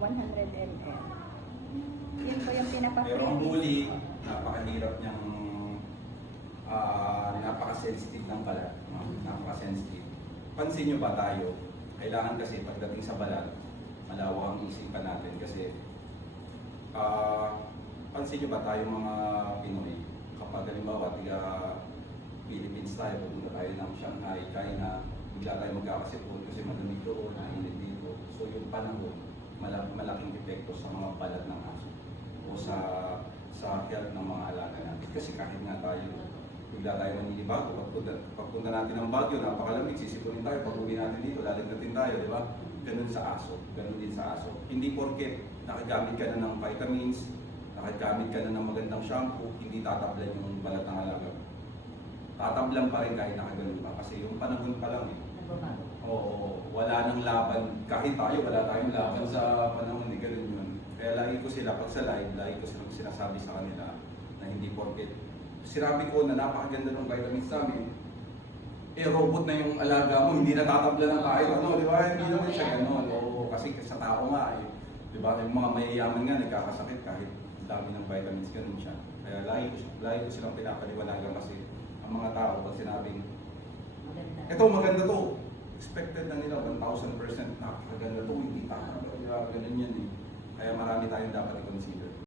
100 ml. Yun po yung pinapa-free. Pero ang huli, napakahirap niyang napaka-sensitive ng balat. Napaka-sensitive. Pansin nyo ba tayo, kailangan kasi pagdating sa balat, malawak ang isipan natin kasi pansin nyo ba tayo mga Pinoy, kapag halimbawa tiga Philippines tayo, pupunta tayo ng Shanghai, China, bigla tayo magkakasipon kasi malamig doon, mainit dito. So yung panahon, malaking epekto sa mga balat ng aso o sa health ng mga alaga natin. Kasi kahit nga tayo, bigla tayo manilibago. Pagpunta natin ng Baguio, napakalamig, sisipunin tayo. Pag uwi natin dito, lalagnatin tayo, di ba? Ganun sa aso. Ganun din sa aso. Hindi porket nakagamit ka na ng vitamins, nakagamit ka na ng magandang shampoo, hindi tatablan yung balat ng alaga. Tatablan pa rin kahit nakaganon pa. Kasi yung panahon pa lang eh. Oo, wala nang laban. Kahit tayo, wala tayong laban sa panahon ni ganun yun. Kaya lagi ko sila, pag sa live, lagi ko silang sinasabi sa kanila na hindi porket. Sinabi ko na napakaganda ng vitamins namin, robot na yung alaga mo, hindi natatabla ng kahit ano, di ba? Hindi naman siya gano'n. Oo, kasi sa tao nga eh. Di ba? Yung mga mayayaman nga, nagkakasakit kahit dami ng vitamins, ganun siya. Kaya lagi ko silang pinapaliwanagan kasi ang mga tao, pag sinabing, ito maganda to, expected na nila 1,000% napakaganda to, hindi tama. Ganun yan eh. Kaya marami tayong dapat i-consider.